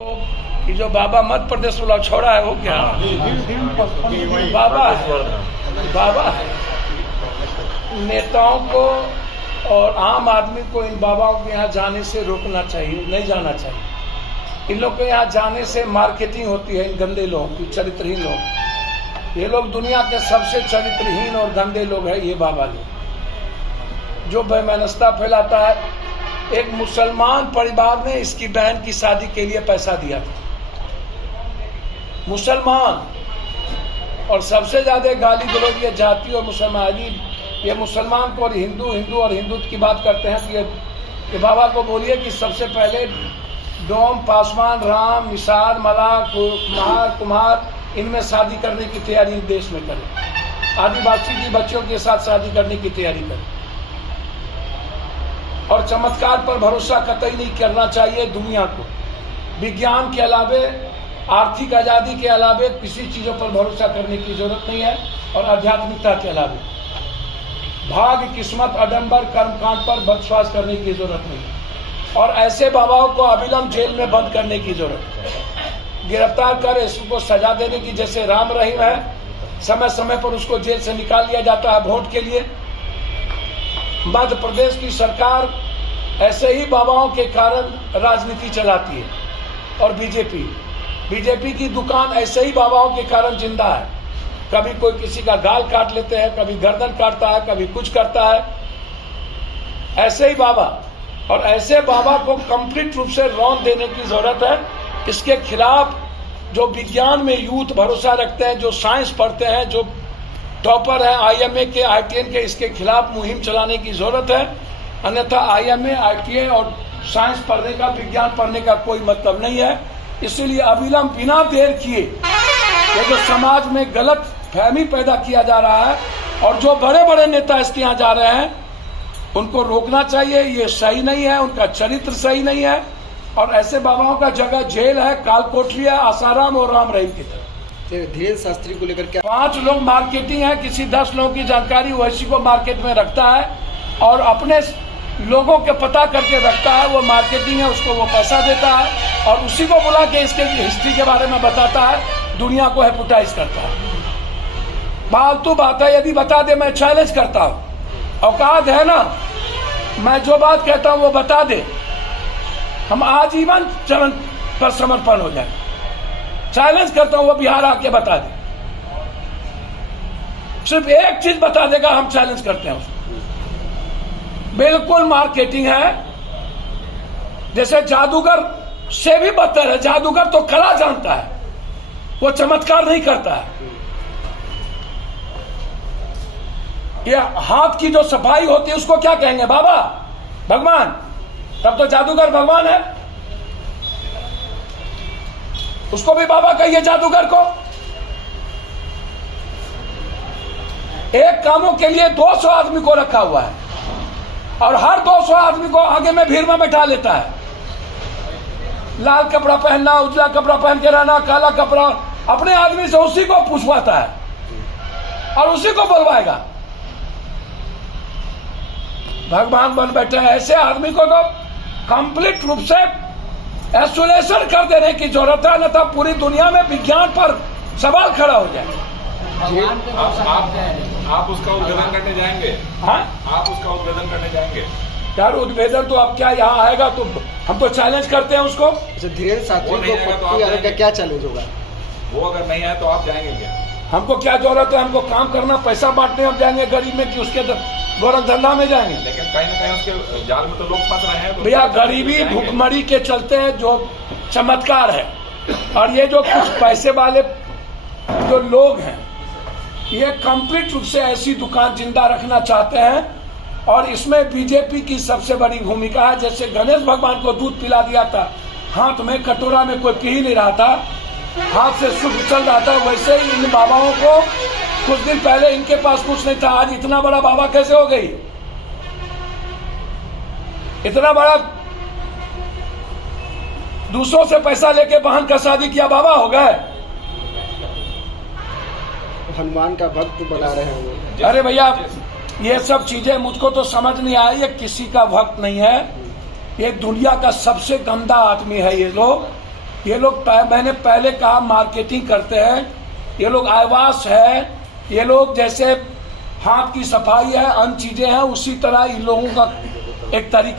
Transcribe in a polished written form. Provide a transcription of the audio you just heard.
कि जो बाबा मध्य प्रदेश वाला छोड़ा है वो क्या बाबा है, बाबा है। नेताओं को और आम आदमी को इन बाबाओं के यहाँ जाने से रोकना चाहिए, नहीं जाना चाहिए। इन लोग के यहाँ जाने से मार्केटिंग होती है इन गंदे लोगों की, चरित्रहीन लोग। ये लोग दुनिया के सबसे चरित्रहीन और गंदे लोग हैं, ये बाबा लोग जो बेमनस्ता फैलाता है। एक मुसलमान परिवार ने इसकी बहन की शादी के लिए पैसा दिया था, मुसलमान। और सबसे ज्यादा गाली गलौज ये जाति और मुसलमानी, ये मुसलमान को और हिंदू और हिंदुत्व की बात करते हैं। कि बाबा को बोलिए कि सबसे पहले डोम, पासवान, राम, निषाद, मलाह, कुमार इनमें शादी करने की तैयारी देश में करें। आदिवासी की बच्चों के साथ शादी करने की तैयारी करें। और चमत्कार पर भरोसा कतई नहीं करना चाहिए दुनिया को। विज्ञान के अलावे, आर्थिक आज़ादी के अलावे किसी चीज़ों पर भरोसा करने की जरूरत नहीं है। और आध्यात्मिकता के अलावे भाग्य, किस्मत, आडंबर, कर्मकांड पर विश्वास करने की जरूरत नहीं है। और ऐसे बाबाओं को अविलंब जेल में बंद करने की जरूरत है। गिरफ्तार कर इसको सजा देने की, जैसे राम रहीम है, समय समय पर उसको जेल से निकाल लिया जाता है वोट के लिए। मध्य प्रदेश की सरकार ऐसे ही बाबाओं के कारण राजनीति चलाती है। और बीजेपी की दुकान ऐसे ही बाबाओं के कारण जिंदा है। कभी कोई किसी का गाल काट लेते हैं, कभी गर्दन काटता है, कभी कुछ करता है, ऐसे ही बाबा। और ऐसे बाबा को कंप्लीट रूप से रौंद देने की जरूरत है। इसके खिलाफ जो विज्ञान में यूथ भरोसा रखते हैं, जो साइंस पढ़ते हैं, जो टॉपर है IMA के, ITN के, इसके खिलाफ मुहिम चलाने की जरूरत है। अन्यथा IMA, ITN और साइंस पढ़ने का, विज्ञान पढ़ने का कोई मतलब नहीं है। इसीलिए अविलंब बिना देर किए ये जो समाज में गलत फहमी पैदा किया जा रहा है और जो बड़े बड़े नेता इसके यहाँ जा रहे हैं, उनको रोकना चाहिए। ये सही नहीं है, उनका चरित्र सही नहीं है। और ऐसे बाबाओं का जगह जेल है, काल कोठरी है, आसाराम और राम रहीम की तरह। धीरेन्द्र शास्त्री को लेकर क्या 5 लोग मार्केटिंग है, किसी 10 लोगों की जानकारी वैसी को मार्केट में रखता है और अपने लोगों के पता करके रखता है। वो मार्केटिंग है, उसको वो पैसा देता है और उसी को बुला के इसके हिस्ट्री के बारे में बताता है, दुनिया को हेपुटाइज करता है। फालतू बात है। यदि बता दे, मैं चैलेंज करता हूँ, औकात है ना, मैं जो बात कहता हूँ वो बता दे, हम आजीवन चरण पर समर्पण हो जाए। चैलेंज करता हूं, वो बिहार आके बता दे, सिर्फ एक चीज बता देगा, हम चैलेंज करते हैं उसको। बिल्कुल मार्केटिंग है, जैसे जादूगर से भी बदतर है। जादूगर तो कला जानता है, वो चमत्कार नहीं करता है। ये हाथ की जो सफाई होती है उसको क्या कहेंगे? बाबा, भगवान। तब तो जादूगर भगवान है, उसको भी बाबा कहिए जादूगर को। एक कामों के लिए 200 आदमी को रखा हुआ है और हर 200 आदमी को आगे में भीड़ में बैठा लेता है। लाल कपड़ा पहनना, उजला कपड़ा पहन के रहना, काला कपड़ा, अपने आदमी से उसी को पूछवाता है और उसी को बुलवाएगा। भगवान बन बैठे हैं। ऐसे आदमी को तो कंप्लीट रूप से आइसोलेशन कर देने की जरूरत है, अन्यथा पूरी दुनिया में विज्ञान पर सवाल खड़ा हो जाए। आप उसका उद्भेदन करने जाएंगे? हाँ, आप उसका उद्भेदन करने जाएंगे? यार उद्भेदन तो अब क्या यहाँ आएगा, तो हम तो चैलेंज करते हैं उसको। धीरेन्द्र शास्त्री को पप्पू यादव का क्या चैलेंज होगा? वो अगर नहीं आए तो आप जाएंगे क्या? हमको क्या जरूरत है? हमको काम करना, पैसा बांटने हम जाएंगे गरीब में, कि उसके गोरख धंधा में जाएंगे? लेकिन कहीं ना कहीं उसके जाल में तो लोग फंस रहे हैं। तो भैया गरीबी भुखमरी के चलते हैं जो चमत्कार है। और ये जो कुछ पैसे वाले जो लोग हैं, ये कंप्लीट रूप से ऐसी दुकान जिंदा रखना चाहते हैं। और इसमें बीजेपी की सबसे बड़ी भूमिका है। जैसे गणेश भगवान को दूध पिला दिया था, हाथ में कटोरा में कोई पी नहीं रहा था, हाथ से शुभ चल रहा था, वैसे ही इन बाबाओं को कुछ दिन पहले इनके पास कुछ नहीं था, आज इतना बड़ा बाबा कैसे हो गई? इतना बड़ा दूसरों से पैसा लेके बहन का शादी किया बाबा हो गए। हनुमान का भक्त बना रहे हैं वो। अरे भैया, ये सब चीजें मुझको तो समझ नहीं आई। ये किसी का भक्त नहीं है, ये दुनिया का सबसे गंदा आदमी है ये लोग। ये लोग मैंने पहले कहा मार्केटिंग करते हैं, ये लोग आवास है, ये लोग जैसे हाथ की सफाई है, अन्य चीजें हैं, उसी तरह इन लोगों का एक तरीका